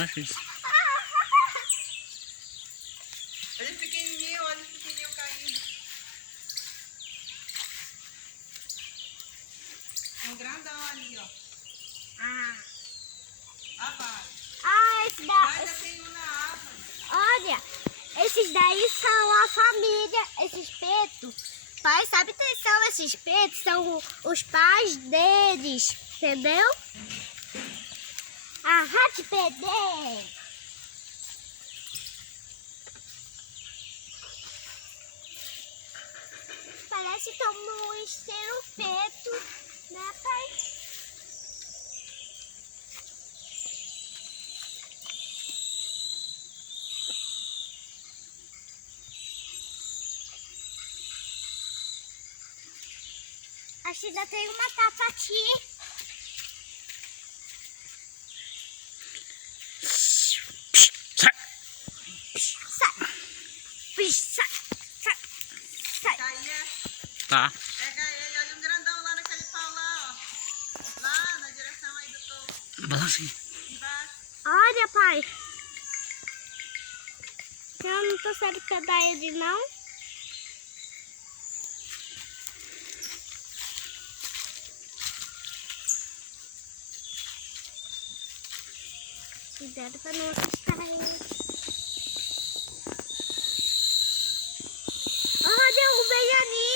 Ai, filho. Olha esse pequenininho caindo. Tem um grandão ali, ó. Esse Mas já tem um na árvore. olha, esses daí são a família, esses petos. Pai, sabe quem são esses petos? São os pais deles, entendeu? Rate pedê. Parece como um esteropeto, né, pai? Acho que ainda tem uma tapati. Sai! Sai. Tá aí, é? Tá. Pega ele, olha um grandão lá naquele pau lá, ó. Lá na direção aí do topo. Balancinho. Embaixo. Olha, pai. Eu não tô sabendo pegar ele, não. Cuidado pra não assustar ele. Derrubei ali.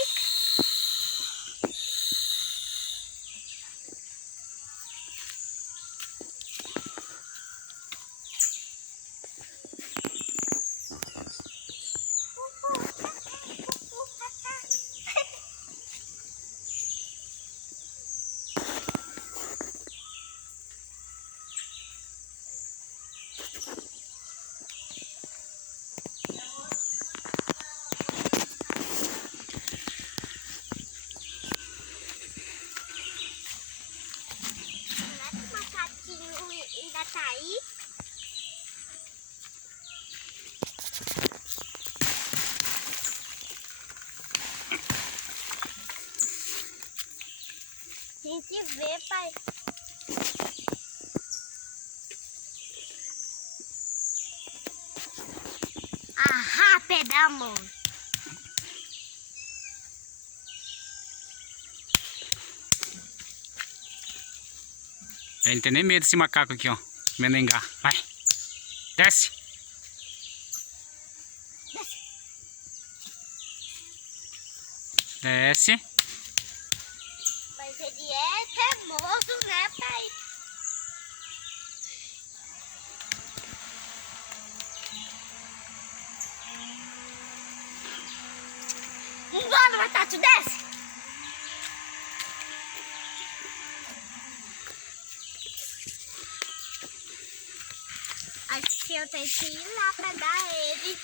Ainda tá aí? A gente vê, pai. Pegamos. Ele não tem nem medo desse macaco aqui, ó. Menengar. Vai. Desce. Desce. Mas ele é teimoso, né, pai? Embora, Batata, desce! Acho que eu tenho que ir lá pra dar ele.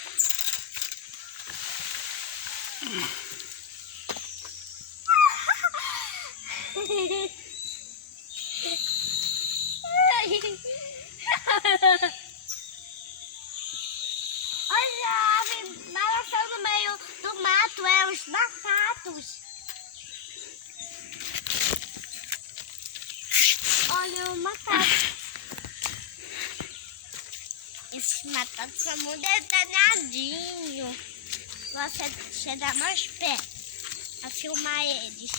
Olha a ave balançando no meio do mato, os macacos. Olha o macaco. Esses macacos são muito danadinhos. Você chegar mais perto a filmar eles.